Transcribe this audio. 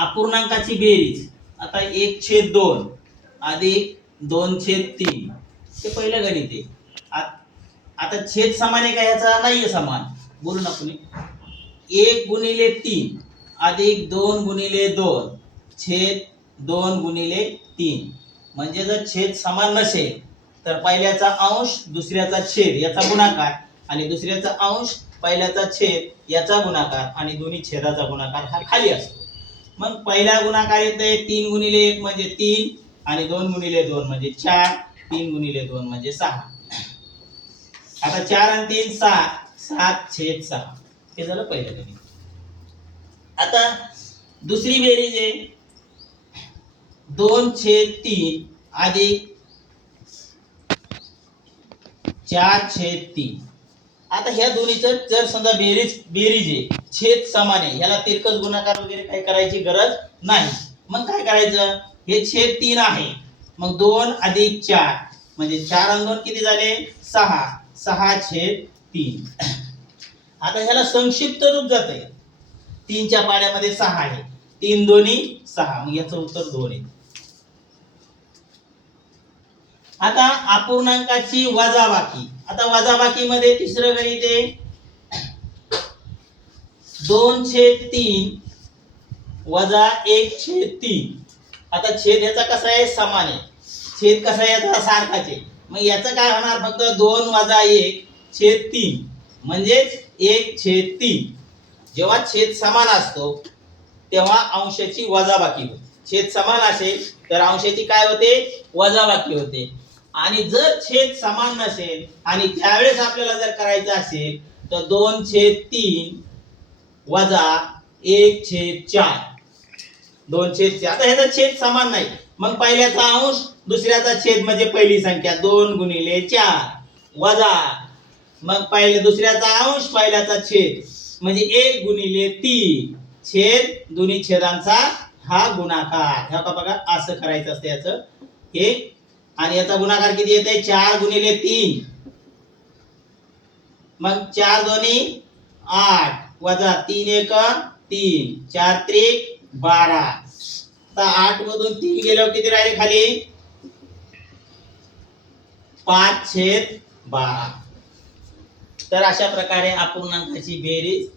अपूर्णांकाची बेरीज आता 1/2 अधिक 2/3 ते पहिलं गणित आहे. आता छेद समान आहे का ह्याचा? नाहीये समान, बोलू ना कुणी. 1/3 अधिक 2/2 छेद 2/3. म्हणजे जर छेद समान नसेल तर पहिल्याचा अंश दुसऱ्याचा छेद याचा गुणाकार आणि दुसऱ्याचा अंश पहिल्याचा छेद याचा गुणाकार आणि दोन्ही छेदाचा गुणाकार हा खाली असतो. मग पहिला गुणाकार येते 3 × 1 म्हणजे 3 आणि 2 × 2 म्हणजे 4, 3 × 2 म्हणजे 6. आता 4 आणि 3 6, 7/6 हे झालं पहिलं गणित. आता दुसरी बेरीज आहे 2/3 अधिक 4/3. आता ह्या दोन्हीचं जर समजा बेरीज आहे, छेद समान आहे, ह्याला तिरकस गुणाकार वगैरे काही करायची गरज नाही. मग काय करायचं? हे छेद 3 आहे, मग 2 अधिक 4 म्हणजे 4 आणि 2 किती झाले? 6, 6/3. आता ह्याला संक्षिप्त रूप जाते. 3च्या पाड्यामध्ये 6 आहे, 3 दोन्ही 6, मग याचं उत्तर 2 आहे. आता अपूर्णांकाची वजाबाकी. आता वजाबाकी मध्ये तिसरं गणित आहे 2/3 वजा 1/3. आता छेद याचा कसा आहे? समान आहे. छेद कसा आहे याचा? सारखाच आहे. मग याचं काय होणार? फक्त 2 वजा 1/3 म्हणजेच 1/3. जेव्हा छेद समान असतो तेव्हा अंशाची वजाबाकी होते. छेद समान असेल तर अंशाची काय होते? वजाबाकी होते. आणि जर छेद समान नसेल आणि त्यावेळेस आपल्याला जर करायचं असेल तर 2/3 वजा 1/4. 2/4. आता ह्याचा छेद समान नाही, मग पहिल्याचा अंश दुसऱ्याचा छेद म्हणजे पहिली संख्या 2 × 4 वजा मग दुसऱ्याचा अंश पहिल्याचा छेद म्हणजे 1 × 3 छेद दोन्ही छेदांचा हा गुणाकार. हे बघा असं करायचं असतं याचं हे. आणि याचा गुणाकार किती येते? 4 × 3 मग 4 दोन्ही 8 वजा 3 1 3 4 3 12. आता 8 मधून 3 गेल्यावर किती राहिले खाली? 5/12. तर अशा प्रकारे अपूर्णांकाची बेरीज